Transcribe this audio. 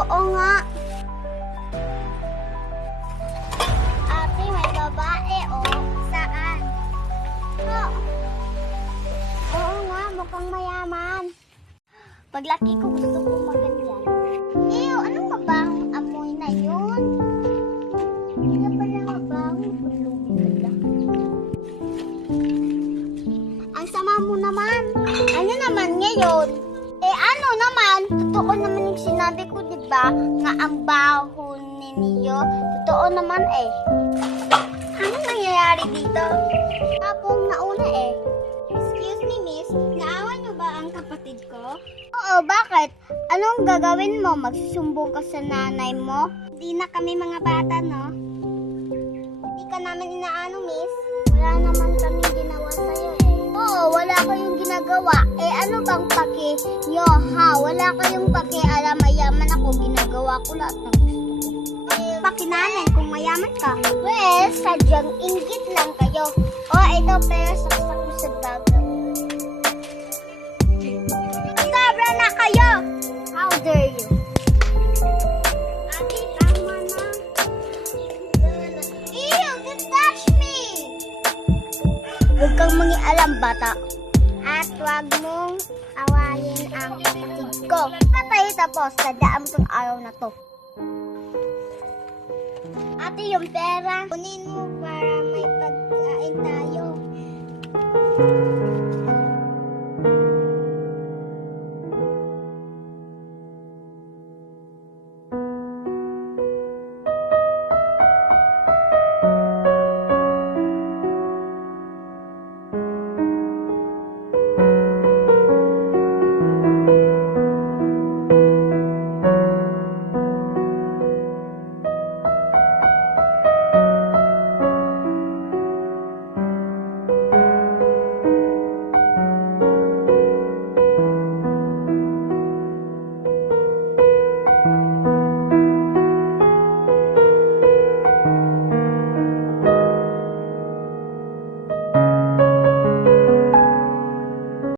Oo nga. Ate, may babae, oh. Saan? Oh. Oo nga, mukhang mayaman. Paglaki ko, gusto kong maganda. Ew, anong mabahong amoy na yun? Ano Hindi na pala mabahong pulubi pala. Ang sama mo naman. Ano naman ngayon? Eh ano naman? Totoo naman yung sinabi ko, di ba? Nga ang baho ninyo. Totoo naman eh. Ano nangyayari dito? Tapong nauna eh. Excuse me, miss. Naawa niyo ba ang kapatid ko? Oo, bakit? Anong gagawin mo? Magsusumbong ka sa nanay mo? Hindi na kami mga bata, no? Hindi ka namin inaano, miss. Wala naman ginagawa. Eh, ano bang paki nyo, ha? Wala kayong paki. Alam, mayaman ako. Ginagawa ko lahat ng gusto ko. Paki namin kung mayaman ka. Well, sadyang inggit lang kayo. O, ito, pero saksak mo sa bag. Sobra na kayo! How dare you? Huwag kang mangialam, bata. At huwag mong awayin ang kapatid ko. Patay tapos, tandaan mo tong araw na to. Ate, yung pera, kunin mo para may pagkain tayo.